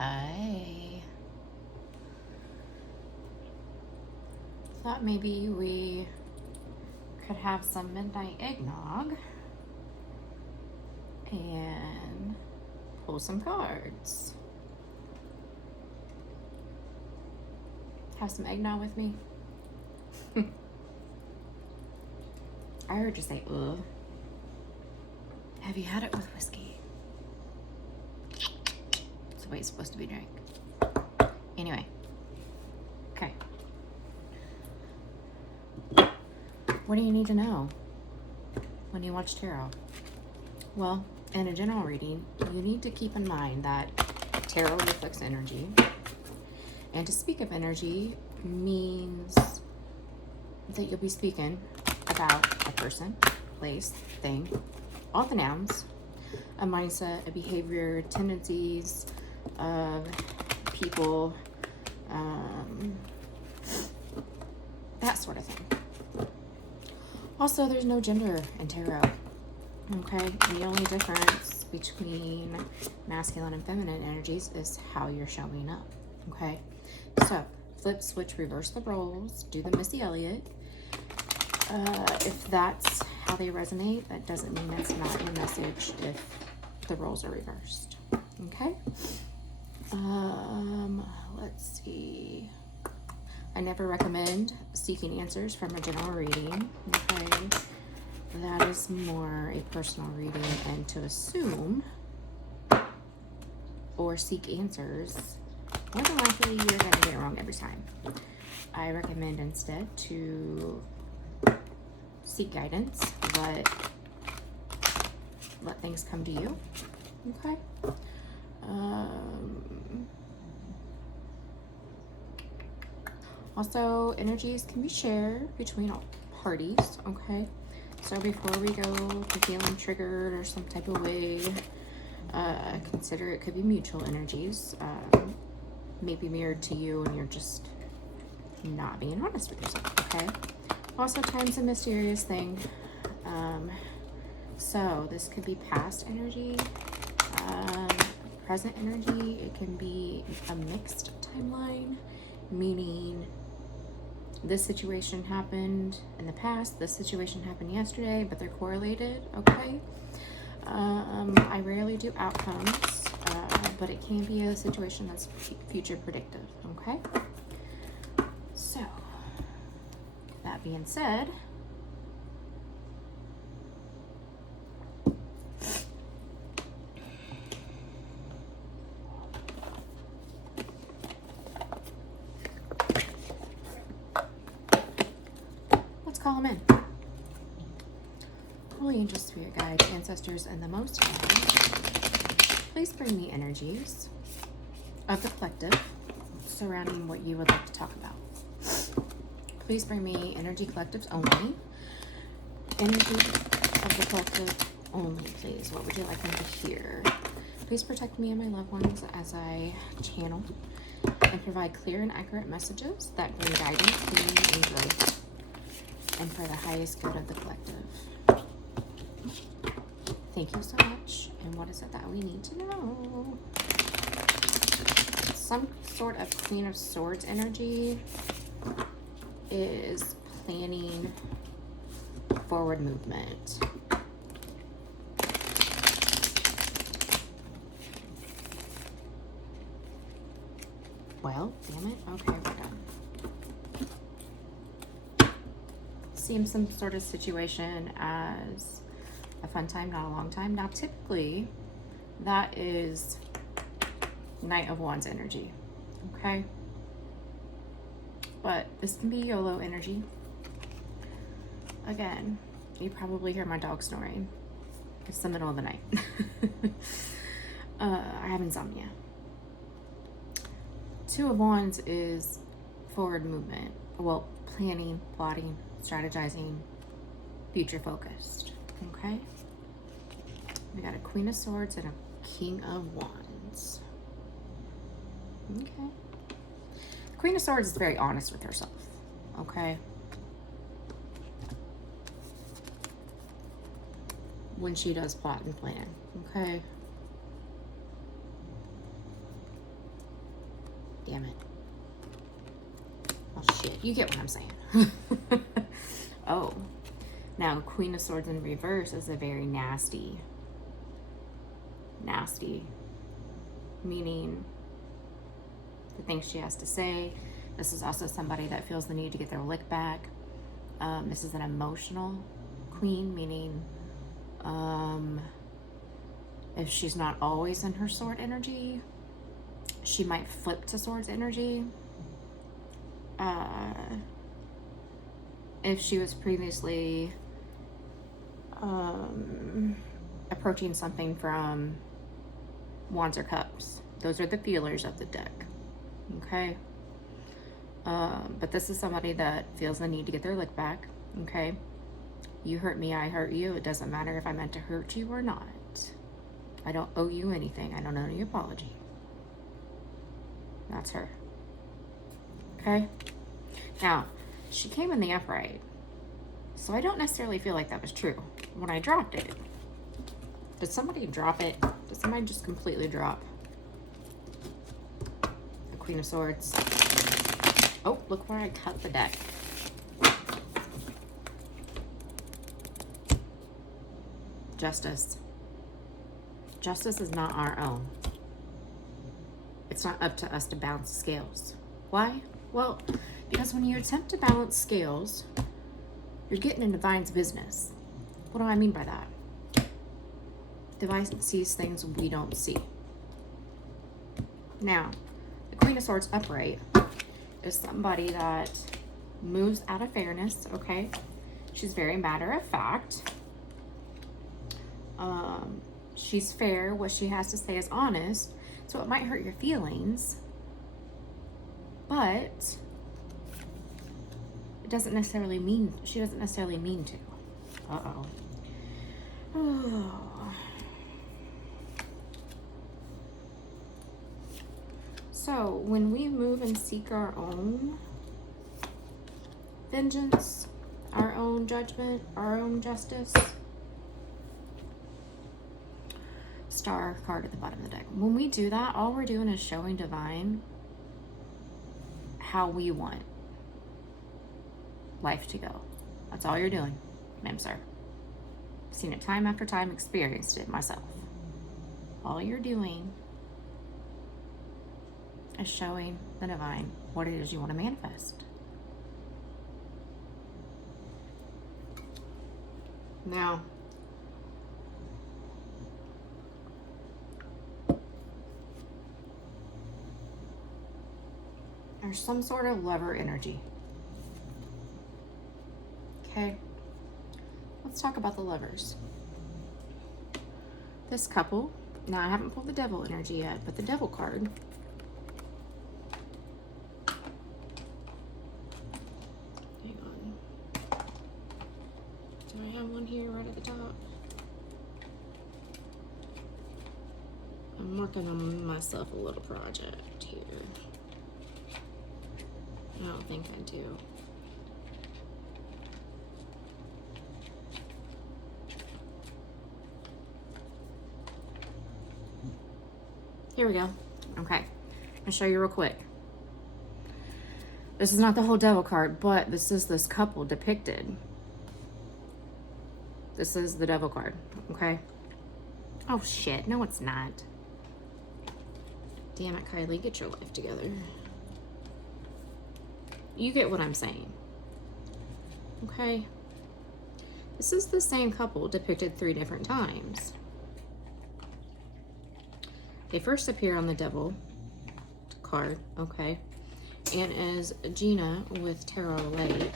Hi. Thought maybe we could have some midnight eggnog and pull some cards. Have some eggnog with me? I heard you say, ugh. Have you had it with whiskey? It's the way it's supposed to be drank. Anyway. Okay. What do you need to know when you watch tarot? Well, in a general reading, you need to keep in mind that tarot reflects energy. And to speak of energy means that you'll be speaking about a person, place, thing, all the nouns, a mindset, a behavior, tendencies of people, that sort of thing. Also, there's no gender in tarot, okay? The only difference between masculine and feminine energies is how you're showing up, okay? So, flip, switch, reverse the roles, do the Missy Elliott. If that's how they resonate, that doesn't mean it's not your message if the roles are reversed, okay? Let's see. I never recommend seeking answers from a general reading, okay? That is more a personal reading, and to assume or seek answers, more than likely you're going to get it wrong every time. I recommend instead to seek guidance, let things come to you, okay? Also, energies can be shared between all parties, okay? So before we go to feeling triggered or some type of way, consider it could be mutual energies, maybe mirrored to you and you're just not being honest with yourself, okay? Also, time's a mysterious thing. So this could be past energy, present energy. It can be a mixed timeline, meaning this situation happened in the past, this situation happened yesterday, but they're correlated, okay? I rarely do outcomes, but it can be a situation that's future predictive, okay? So, that being said, let's call them in. Holy angels, spirit guides, ancestors, and the Most High, please bring me energies of the collective surrounding what you would like to talk about. Please bring me energy collectives only. Energy of the collective only, please. What would you like me to hear? Please protect me and my loved ones as I channel and provide clear and accurate messages that bring guidance, healing, and growth, and for the highest good of the collective. Thank you so much. And what is it that we need to know? Some sort of Queen of Swords energy is planning forward movement. Well, damn it. Okay, we're done. Seems some sort of situation as a fun time, not a long time. Now, typically, that is Knight of Wands energy, okay? But this can be YOLO energy. Again, you probably hear my dog snoring. It's the middle of the night. I have insomnia. Two of Wands is forward movement. Well, planning, plotting, strategizing, future focused. Okay? We got a Queen of Swords and a King of Wands. Okay. Queen of Swords is very honest with herself. Okay? When she does plot and plan. Okay? damn it. Oh, shit. You get what I'm saying. Oh. Now, Queen of Swords in reverse is a very nasty, meaning the things she has to say. This is also somebody that feels the need to get their lick back. This is an emotional queen, meaning if she's not always in her sword energy, she might flip to swords energy. If she was previously approaching something from Wands or Cups, those are the feelers of the deck. Okay. But this is somebody that feels the need to get their lick back. Okay. You hurt me, I hurt you. It doesn't matter if I meant to hurt you or not. I don't owe you anything. I don't owe any apology. That's her. Okay. Now, she came in the upright, so I don't necessarily feel like that was true. When I dropped it, did somebody drop it? Did somebody just completely drop the Queen of Swords? Oh, look where I cut the deck. Justice. Justice is not our own. It's not up to us to balance scales. Why? Well, because when you attempt to balance scales, you're getting in Divine's business. What do I mean by that? Divine sees things we don't see. Now, the Queen of Swords upright is somebody that moves out of fairness, okay? She's very matter of fact. She's fair. What she has to say is honest. So it might hurt your feelings, but it doesn't necessarily mean, she doesn't necessarily mean to. Uh-oh. Oh. So when we move and seek our own vengeance, our own judgment, our own justice, Star card at the bottom of the deck. When we do that, all we're doing is showing Divine how we want life to go. That's all you're doing, ma'am, sir. Seen it time after time, experienced it myself. All you're doing is showing the Divine what it is you want to manifest. Now, there's some sort of lover energy. Okay, let's talk about the lovers. This couple, now I haven't pulled the devil energy yet, but the devil card hang on. Do I have one here right at the top? I'm working on myself a little project here. I don't think I do. Here we go. Okay. I'm gonna show you real quick. This is not the whole devil card, but this is this couple depicted. This is the devil card, okay? Oh shit, no it's not. Damn it, Kylie, get your life together. You get what I'm saying. Okay. This is the same couple depicted 3 different times. They first appear on the devil card, okay? And as Gina with Tarot Late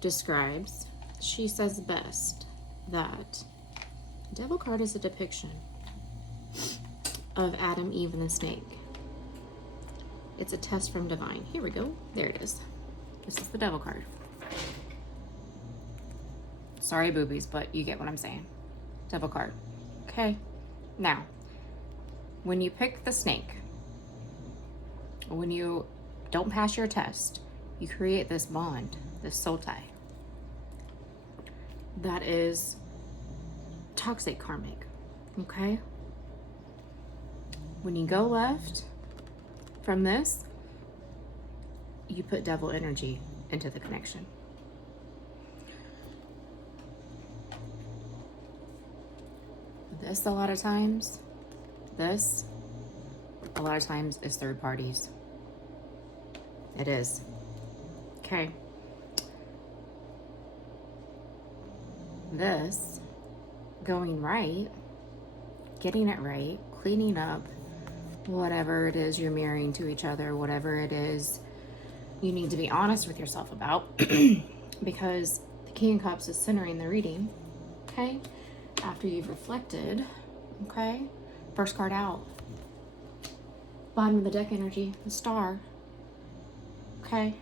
describes, she says best that devil card is a depiction of Adam, Eve, and the snake. It's a test from Divine. Here we go. There it is. This is the devil card. Sorry, boobies, but you get what I'm saying. Devil card. Okay. Now, when you pick the snake, when you don't pass your test, you create this bond, this soul tie. That is toxic karmic. Okay? When you go left, From this, you put devil energy into the connection. This, a lot of times is third parties. It is. Okay. This, going right, getting it right, cleaning up whatever it is you're mirroring to each other, whatever it is you need to be honest with yourself about, because the King of Cups is centering the reading, okay? After you've reflected, okay? First card out. Bottom of the deck energy, the Star, okay?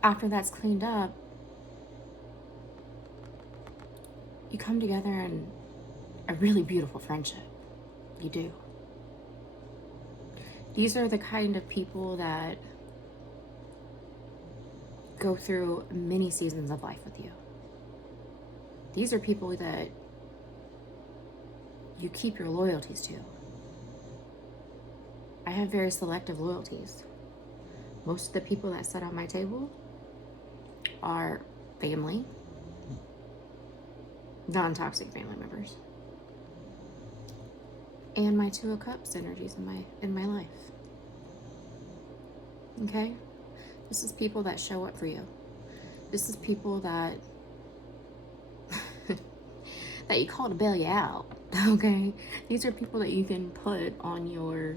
After that's cleaned up, you come together in a really beautiful friendship. You do. These are the kind of people that go through many seasons of life with you. These are people that you keep your loyalties to. I have very selective loyalties. Most of the people that sit on my table are family, non-toxic family members, and my Two of Cups energies in my life. Okay? This is people that show up for you. This is people that that you call to bail you out. Okay? These are people that you can put on your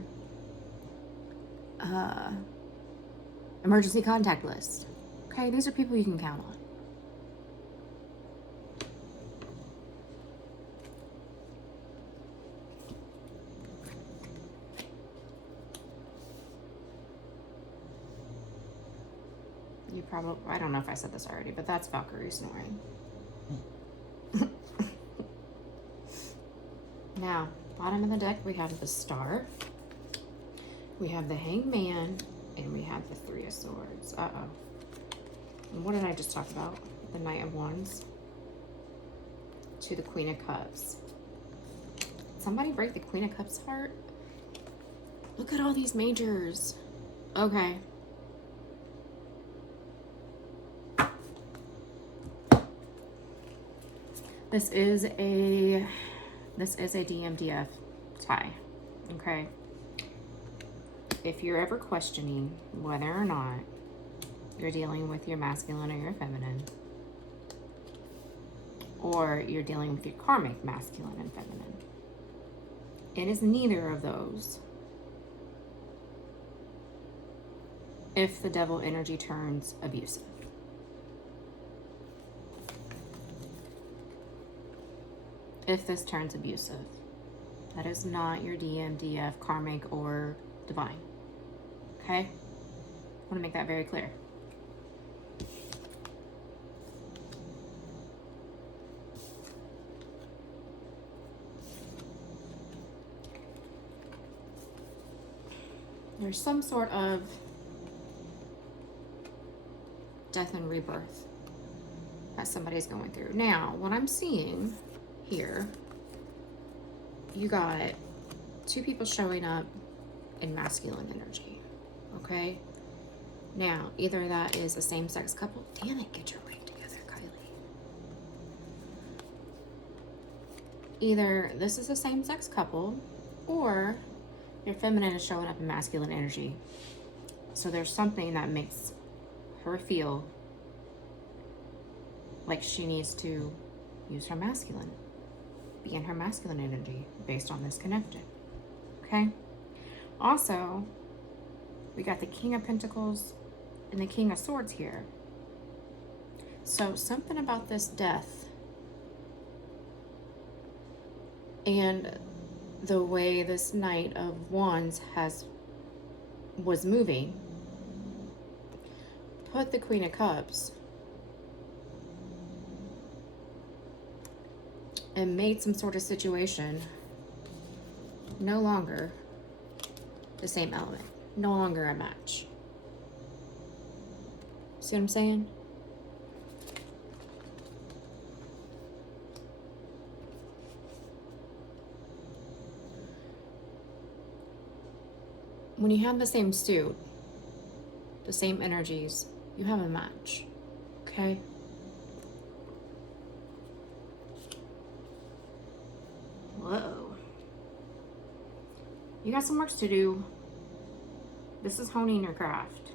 emergency contact list. Okay? These are people you can count on. You probably, I don't know if I said this already, but that's Valkyrie snoring. Now, bottom of the deck, we have the Star, we have the Hanged Man, and we have the Three of Swords. Uh-oh. And what did I just talk about? The Knight of Wands to the Queen of Cups. Somebody break the Queen of Cups heart? Look at all these majors. Okay. This is a DMDF tie, okay? If you're ever questioning whether or not you're dealing with your masculine or your feminine, or you're dealing with your karmic masculine and feminine, it is neither of those if the devil energy turns abusive. If this turns abusive, that is not your DMDF, karmic, or divine. Okay? I want to make that very clear. There's some sort of death and rebirth that somebody's going through. Now, what I'm seeing here, you got two people showing up in masculine energy, okay? Now, either that is a same-sex couple. Damn it, get your life together, Kylie. Either this is a same-sex couple, or your feminine is showing up in masculine energy. So there's something that makes her feel like she needs to use her masculine, be in her masculine energy based on this connection. Okay? Also, we got the King of Pentacles and the King of Swords here. So something about this death and the way this Knight of Wands was moving put the Queen of Cups and made some sort of situation no longer the same element, no longer a match. See what I'm saying? when you have the same suit, the same energies, you have a match. Okay? Whoa. You got some work to do. This is honing your craft.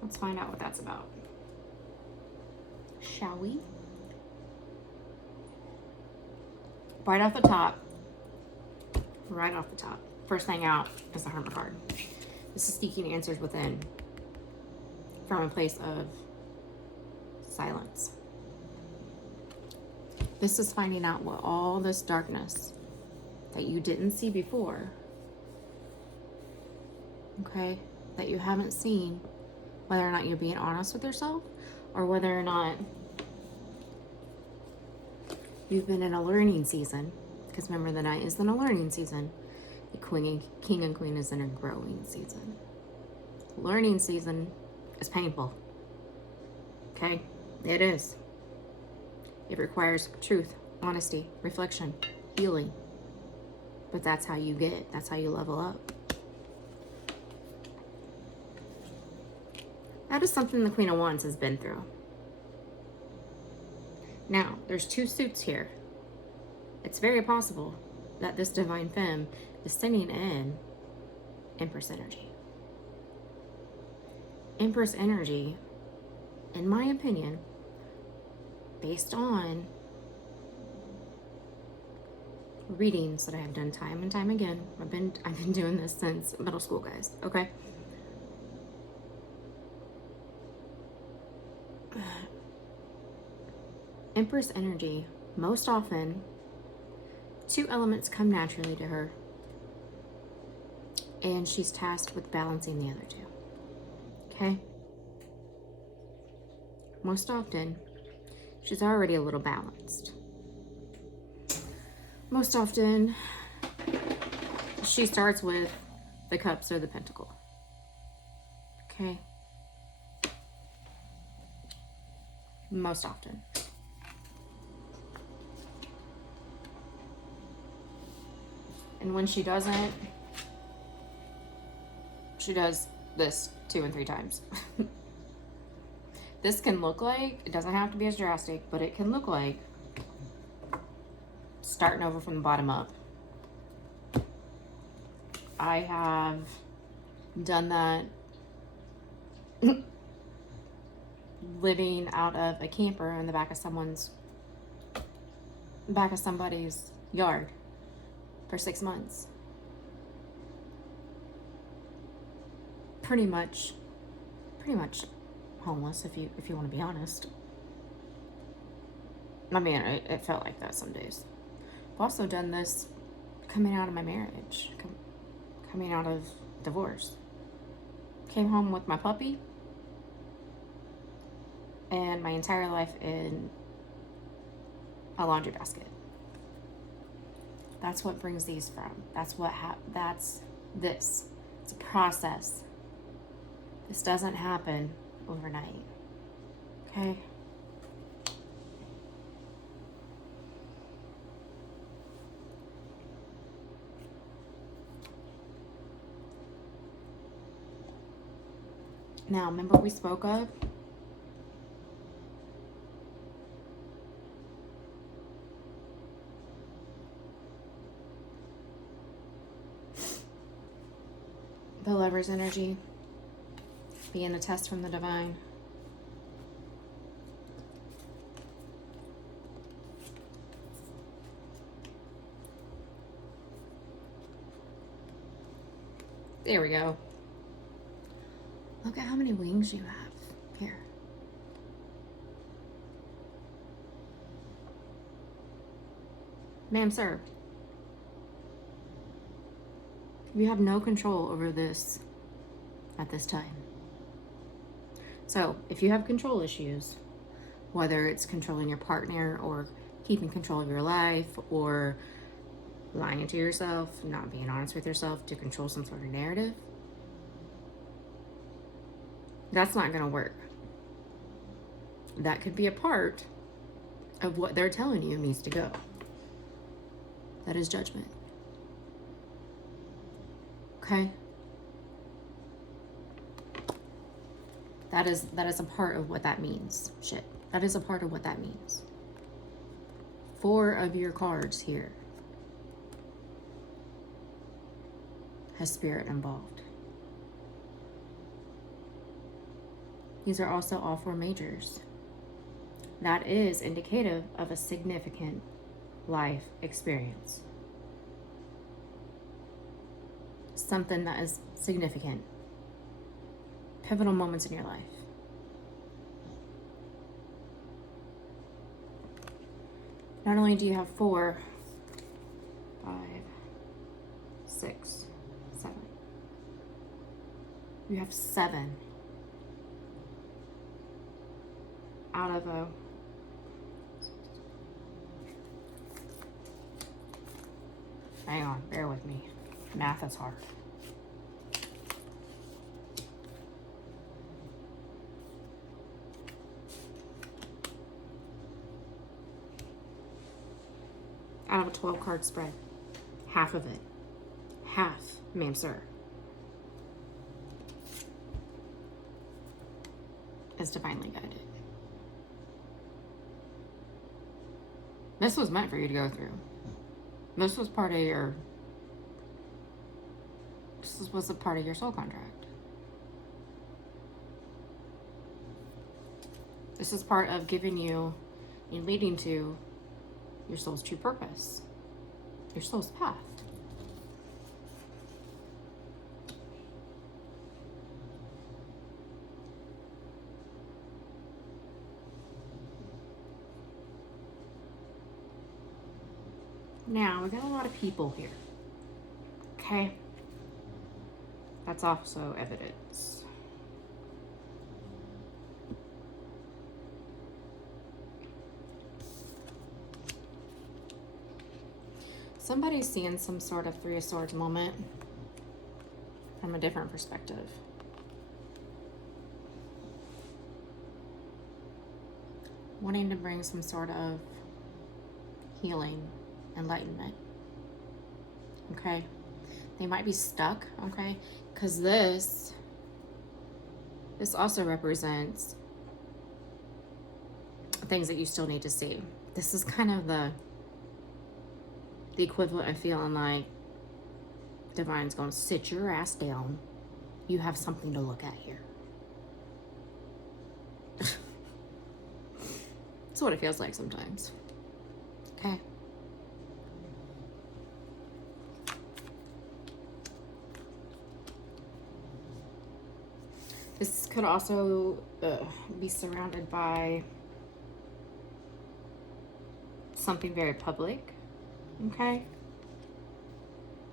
Let's find out what that's about. Shall we? Right off the top. First thing out is the Hermit card. This is seeking answers within from a place of silence. This is finding out what all this darkness that you didn't see before, okay, that you haven't seen, whether or not you're being honest with yourself or whether or not you've been in a learning season, because remember, the Knight is in a learning season. The King and Queen is in a growing season. Learning season is painful. Okay? It is. It requires truth, honesty, reflection, healing. But that's how you that's how you level up. That is something the Queen of Wands has been through. Now, there's two suits here. It's very possible that this Divine Femme is sending in Empress energy. Empress energy, in my opinion, based on readings that I have done time and time again. I've been doing this since middle school, guys. Okay. Empress energy, most often, two elements come naturally to her, and she's tasked with balancing the other two. Okay? Most often, she's already a little balanced. Most often, she starts with the Cups or the Pentacle. Okay? Most often. And when she doesn't, she does this 2 and 3 times. This can look like, it doesn't have to be as drastic, but it can look like starting over from the bottom up. I have done that living out of a camper in the back of somebody's yard for 6 months. Pretty much homeless, if you want to be honest. I mean, it felt like that some days. I've also done this coming out of my marriage, coming out of divorce. Came home with my puppy and my entire life in a laundry basket. That's what brings these from. That's this. It's a process. This doesn't happen overnight. Okay? Now, remember we spoke of the Lover's energy being a test from the divine. There we go. Look at how many wings you have here. Ma'am, sir. You have no control over this at this time. So, if you have control issues, whether it's controlling your partner or keeping control of your life or lying to yourself, not being honest with yourself to control some sort of narrative, that's not going to work. That could be a part of what they're telling you needs to go. That is judgment. Okay? That is a part of what that means. Shit. That is a part of what that means. 4 of your cards here has spirit involved. These are also all 4 majors. That is indicative of a significant life experience. Something that is significant. Pivotal moments in your life. Not only do you have 4, 5, 6, 7. You have 7 out of a hang on, bear with me. Math is hard. Out of a 12 card spread, half of it, ma'am, sir, is divinely guided. This was meant for you to go through. This was part of your, this was a part of your soul contract. This is part of giving you and leading to your soul's true purpose, your soul's path. Now, we got a lot of people here, okay? That's also evidence. Somebody's seeing some sort of 3 of Swords moment from a different perspective. Wanting to bring some sort of healing, enlightenment. Okay? They might be stuck, okay? Because this also represents things that you still need to see. This is kind of the equivalent of feeling like Divine's going to sit your ass down. You have something to look at here. That's what it feels like sometimes. Okay. This could also be surrounded by something very public. Okay.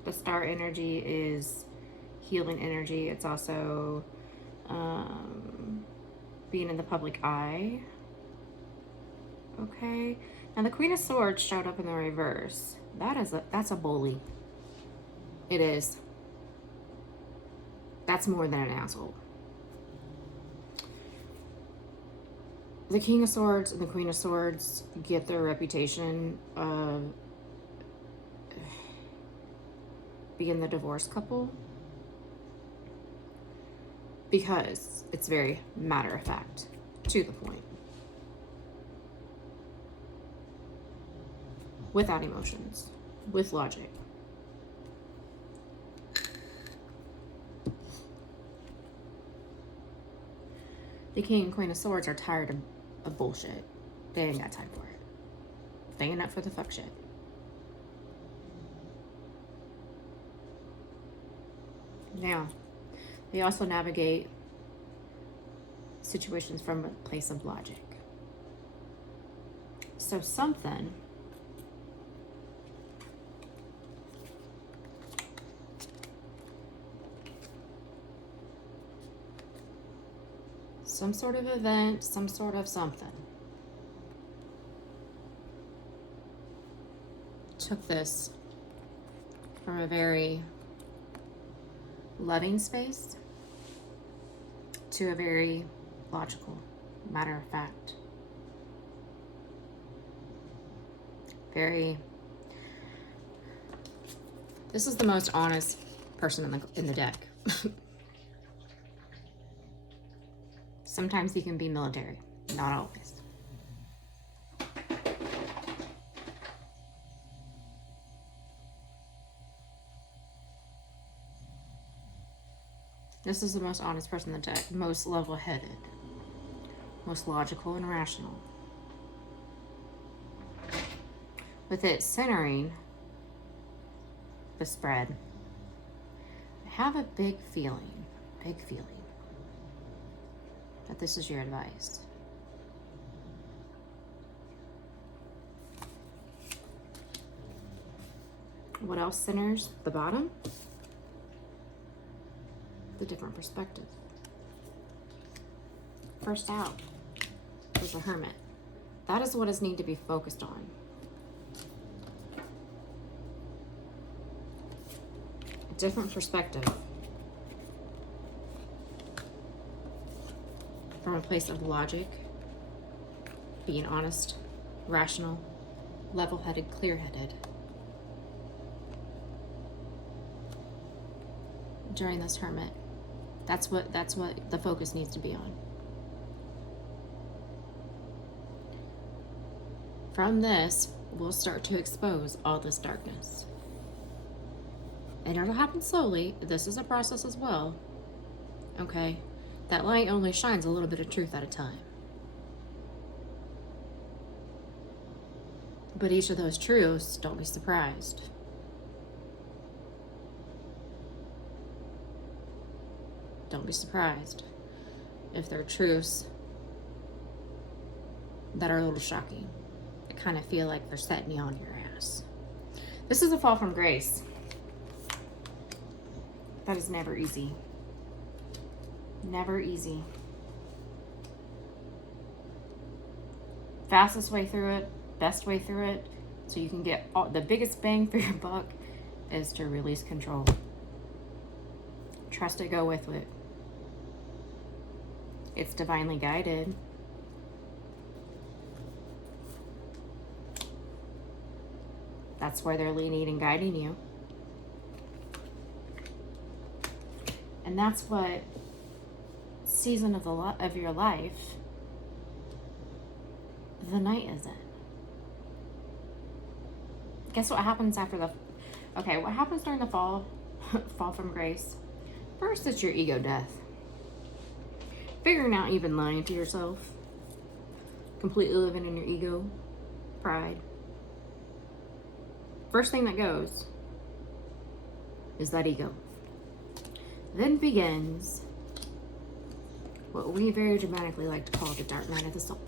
The star energy is healing energy. It's also being in the public eye. Okay. Now the Queen of Swords showed up in the reverse. That's a bully. It is. That's more than an asshole. The King of Swords and the Queen of Swords get their reputation of being the divorced couple because it's very matter of fact, to the point, without emotions, with logic. The King and Queen of Swords are tired of bullshit. They ain't got time for it. They ain't up for the fuck shit. Now, they also navigate situations from a place of logic. So something some sort of event, some sort of something took this from a very loving space to a very logical, matter of fact, very, this is the most honest person in the deck. Sometimes you can be military, not always. This is the most honest person in the deck, most level-headed, most logical and rational. With it centering the spread, I have a big feeling that this is your advice. What else centers the bottom? The different perspective. First out is the Hermit. That is what is need to be focused on. A different perspective. From a place of logic, being honest, rational, level-headed, clear-headed. During this Hermit. That's what the focus needs to be on. From this, we'll start to expose all this darkness. And it'll happen slowly. This is a process as well. Okay? That light only shines a little bit of truth at a time. But each of those truths, don't be surprised. Don't be surprised if they're truths that are a little shocking. I kind of feel like they're setting you on your ass. This is a fall from grace. That is never easy. Never easy. Fastest way through it, best way through it, so you can get the biggest bang for your buck is to release control. Trust it, go with it. It's divinely guided. That's where they're leading and guiding you. And that's what season of your life the Knight is in. Guess what happens after what happens during the fall from grace? First, it's your ego death. Figuring out you've been lying to yourself. Completely living in your ego, pride. First thing that goes is that ego. Then begins what we very dramatically like to call the dark night of the soul.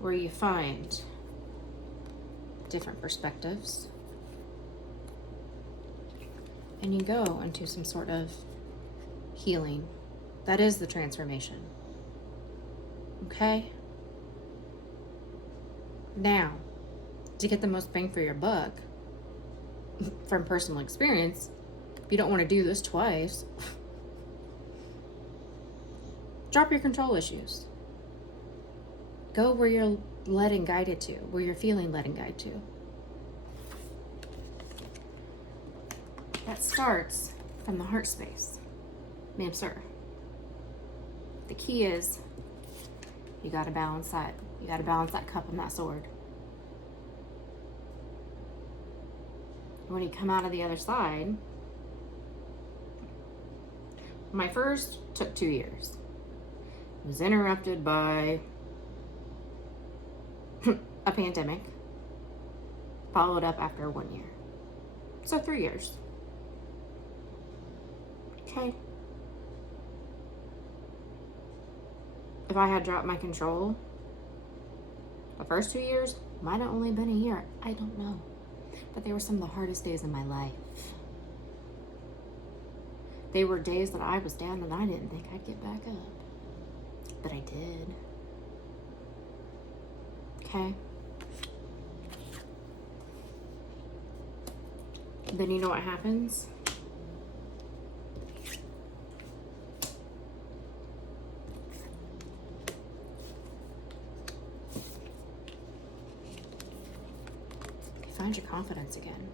Where you find different perspectives. And you go into some sort of healing. That is the transformation. Okay? Now, to get the most bang for your buck, from personal experience, if you don't want to do this twice, drop your control issues. Go where you're led and guided to, where you're feeling led and guided to. That starts from the heart space. Ma'am, sir. The key is you gotta balance that. You gotta balance that cup and that sword. When you come out of the other side, my first took 2 years. It was interrupted by a pandemic, followed up after 1 year. So 3 years. Okay. If I had dropped my control, the first 2 years might have only been a year. I don't know. But they were some of the hardest days in my life. They were days that I was down and I didn't think I'd get back up. But I did. Okay? Then you know what happens? Find your confidence again.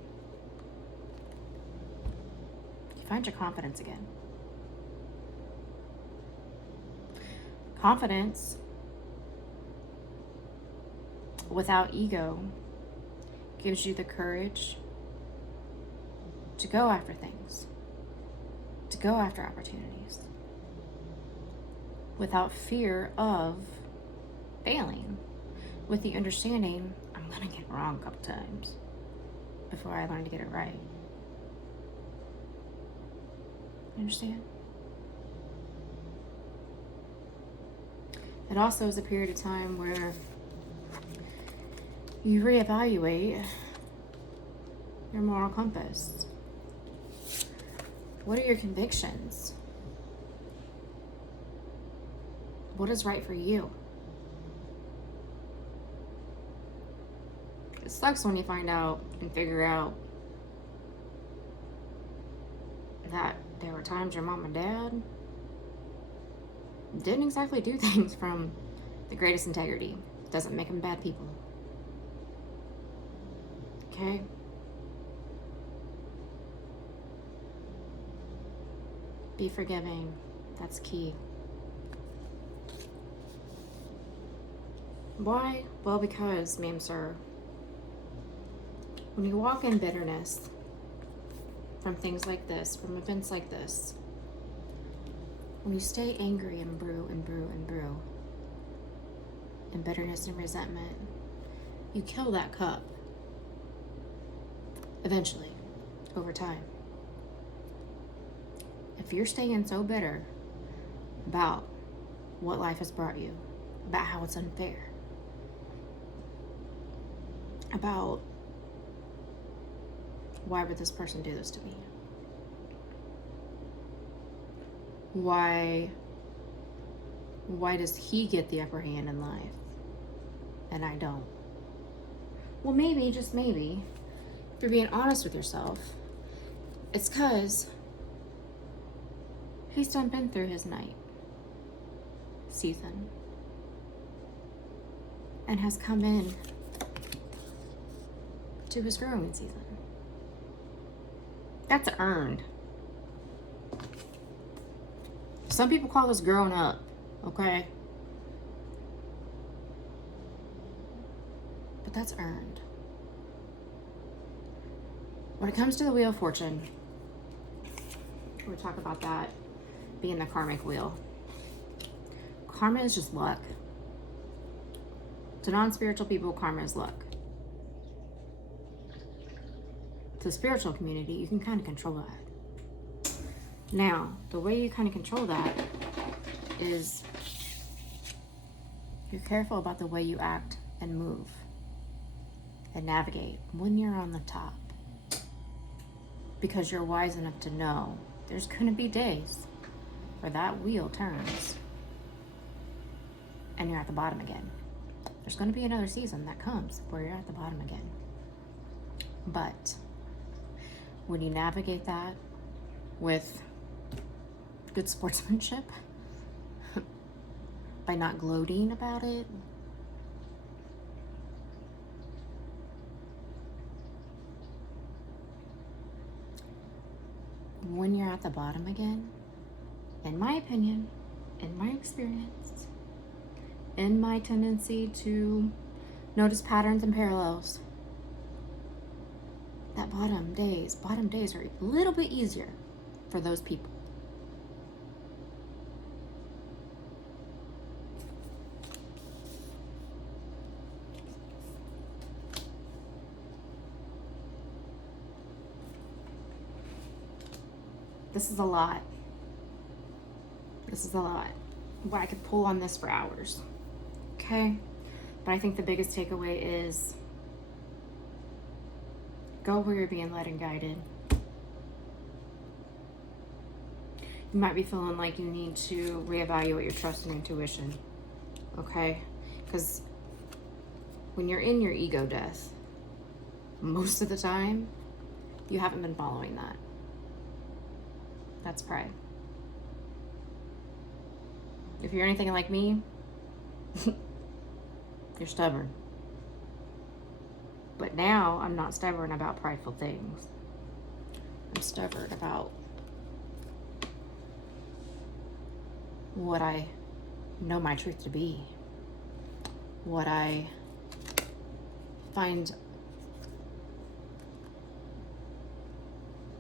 find your confidence again. Confidence without ego gives you the courage to go after things, to go after opportunities, without fear of failing, with the understanding I'm going to get it wrong a couple times before I learn to get it right. You understand? It also is a period of time where you reevaluate your moral compass. What are your convictions? What is right for you? It sucks when you find out and figure out that there were times your mom and dad didn't exactly do things from the greatest integrity. Doesn't make them bad people. Okay? Be forgiving. That's key. Why? Well, because, ma'am, sir, when you walk in bitterness from things like this, from events like this, when you stay angry and brew and brew and brew, and bitterness and resentment, you kill that cup eventually, over time. If you're staying so bitter about what life has brought you, about how it's unfair, about why would this person do this to me? Why does he get the upper hand in life and I don't? Well, maybe, just maybe, if you're being honest with yourself, it's because he's done been through his night season and has come in to his growing season. That's earned. Some people call this growing up, okay? But that's earned. When it comes to the Wheel of Fortune, we'll talk about that being the karmic wheel. Karma is just luck. To non-spiritual people, karma is luck. To the spiritual community, you can kind of control that. Now, the way you kind of control that is you're careful about the way you act and move and navigate when you're on the top. Because you're wise enough to know there's going to be days where that wheel turns and you're at the bottom again. There's going to be another season that comes where you're at the bottom again. But when you navigate that with good sportsmanship, by not gloating about it, when you're at the bottom again, in my opinion, in my experience, in my tendency to notice patterns and parallels, that bottom days are a little bit easier for those people. This is a lot. Well, I could pull on this for hours. Okay? But I think the biggest takeaway is go where you're being led and guided. You might be feeling like you need to reevaluate your trust and intuition. Okay? Because when you're in your ego death, most of the time, you haven't been following that. That's pride. If you're anything like me, you're stubborn. But now I'm not stubborn about prideful things. I'm stubborn about what I know my truth to be, what I find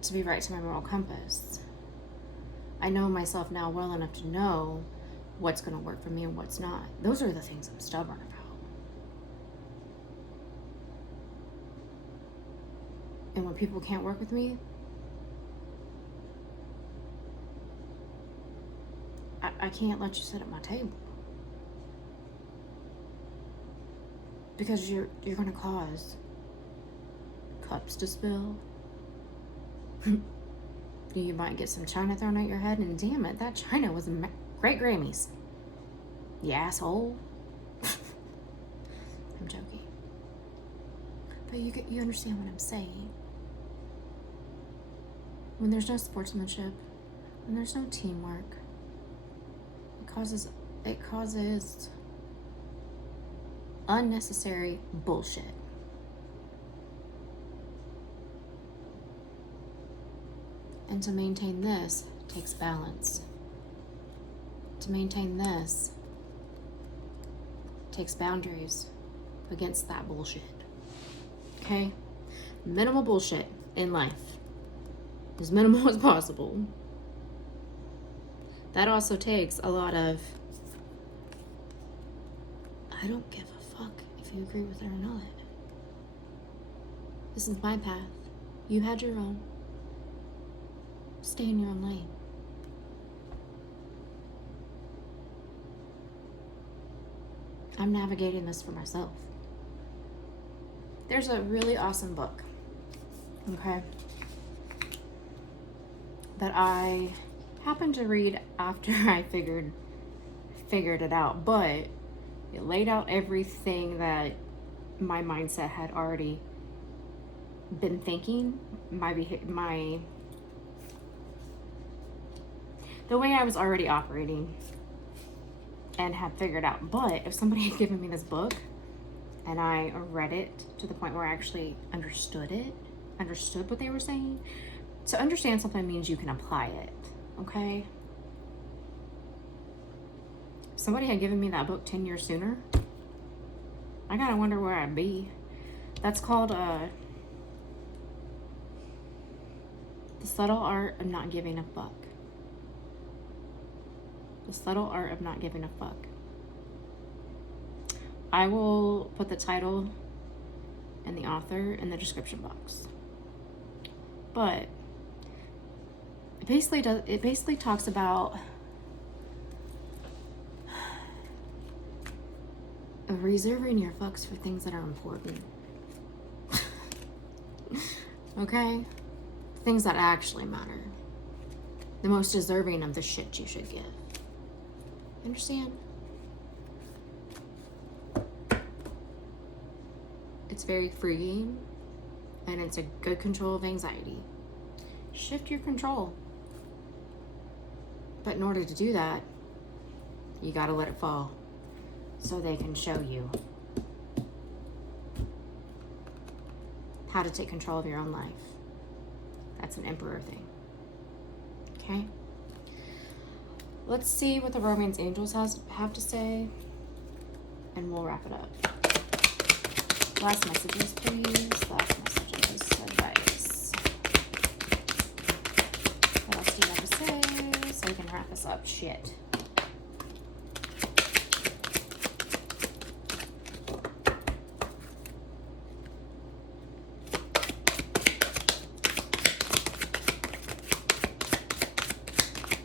to be right to my moral compass. I know myself now well enough to know what's going to work for me and what's not. Those are the things I'm stubborn about. And when people can't work with me, I can't let you sit at my table. Because you're going to cause cups to spill. You might get some china thrown at your head, and damn it, that china was great Grammys. You asshole. I'm joking. But you understand what I'm saying. When there's no sportsmanship, when there's no teamwork, it causes unnecessary bullshit. And to maintain this takes balance. To maintain this takes boundaries against that bullshit. Okay? Minimal bullshit in life. As minimal as possible. That also takes a lot of, I don't give a fuck if you agree with it or not. This is my path. You had your own. Stay in your own lane. I'm navigating this for myself. There's a really awesome book, okay, that I happened to read after I figured it out, but it laid out everything that my mindset had already been thinking, the way I was already operating and had figured out. But if somebody had given me this book and I read it to the point where I actually understood what they were saying, to understand something means you can apply it, okay? If somebody had given me that book 10 years sooner, I gotta wonder where I'd be. That's called The Subtle Art of Not Giving a Fuck. The Subtle Art of Not Giving a Fuck. I will put the title and the author in the description box. But it basically talks about reserving your fucks for things that are important. Okay? Things that actually matter. The most deserving of the shit you should give. Understand? It's very freeing, and it's a good control of anxiety. Shift your control. But in order to do that, you gotta let it fall so they can show you how to take control of your own life. That's an emperor thing. Okay? Let's see what the romance angels have to say, and we'll wrap it up. Last messages, please. Last messages. Advice. What else do you have to say so we can wrap this up? Shit.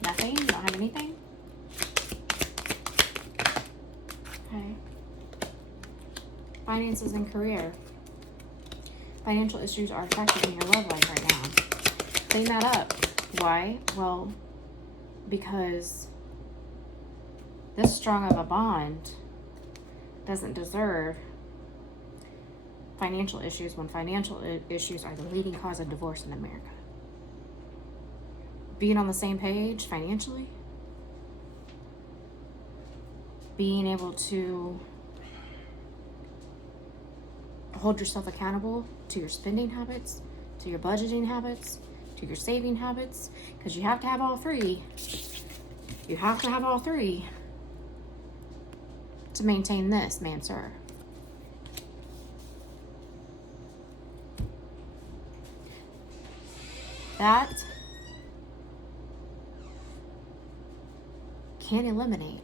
Nothing? You don't have anything? Okay. Finances and career. Financial issues are affecting your love life right now. Clean that up. Why? Well, because this strong of a bond doesn't deserve financial issues when financial issues are the leading cause of divorce in America. Being on the same page financially, being able to hold yourself accountable to your spending habits, to your budgeting habits, to your saving habits, because you have to have all three You have to have all three to maintain this, ma'am, sir. That can eliminate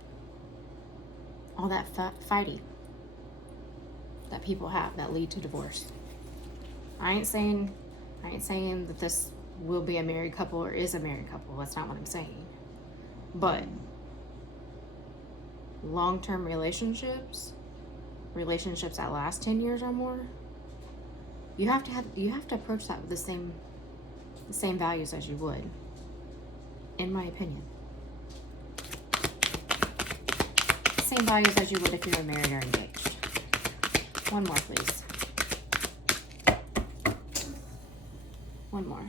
all that fighting that people have that lead to divorce. I ain't saying that this will be a married couple or is a married couple. That's not what I'm saying. But long-term relationships that last 10 years or more, you have to approach that with the same values as you would, in my opinion. Same values as you would if you were married or engaged. One more, please. One more.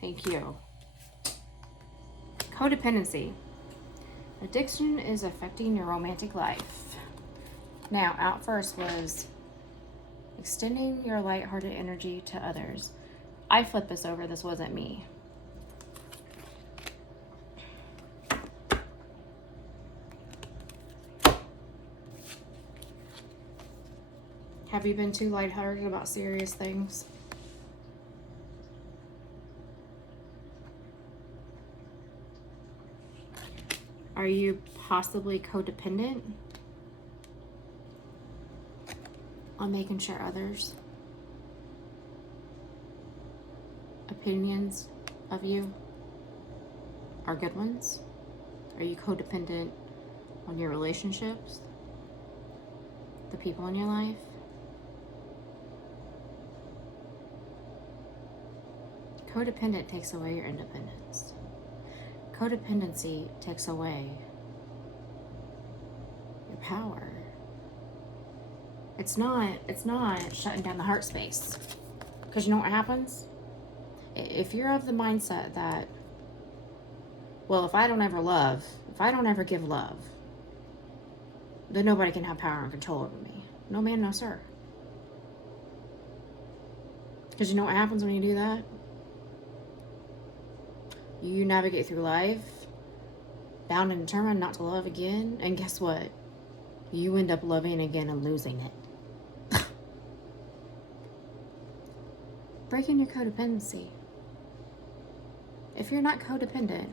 Thank you. Codependency. Addiction is affecting your romantic life. Now, out first was extending your lighthearted energy to others. I flipped this over. This wasn't me. Have you been too lighthearted about serious things? Are you possibly codependent on making sure others' opinions of you are good ones? Are you codependent on your relationships, the people in your life? Codependent takes away your independence. Codependency takes away your power. It's not shutting down the heart space. Because you know what happens? If you're of the mindset that, well, if I don't ever give love, then nobody can have power and control over me. No ma'am, no sir. Because you know what happens when you do that? You navigate through life bound and determined not to love again, and guess what? You end up loving again and losing it. Breaking your codependency. If you're not codependent,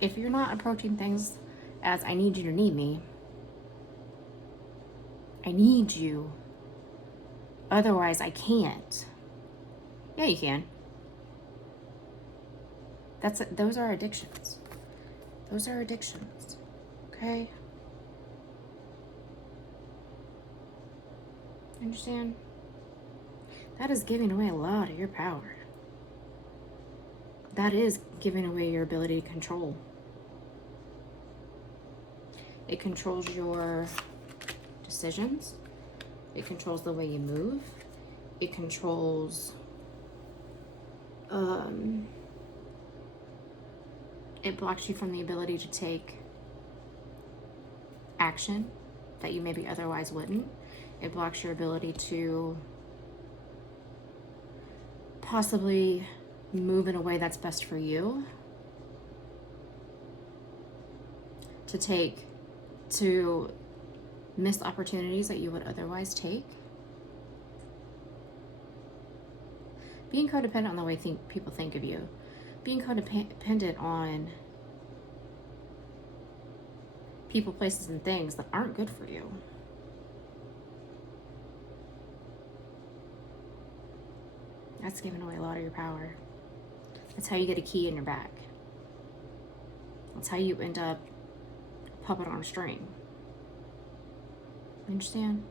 if you're not approaching things as I need you to need me, I need you, otherwise I can't. Yeah, you can. Those are addictions. Those are addictions. Okay? Understand? That is giving away a lot of your power. That is giving away your ability to control. It controls your decisions. It controls the way you move. It controls it blocks you from the ability to take action that you maybe otherwise wouldn't. It blocks your ability to possibly move in a way that's best for you. To miss opportunities that you would otherwise take. Being codependent on the way people think of you. Being codependent on people, places, and things that aren't good for you. That's giving away a lot of your power. That's how you get a key in your back. That's how you end up a puppet on a string. You understand?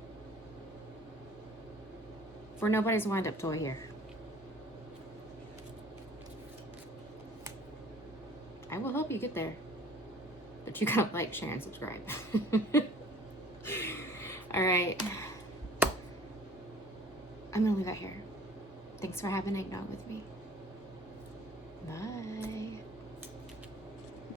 We're nobody's wind-up toy here. I will help you get there. But you gotta like, share, and subscribe. Alright. I'm gonna leave it here. Thanks for having Eggnog with me. Bye.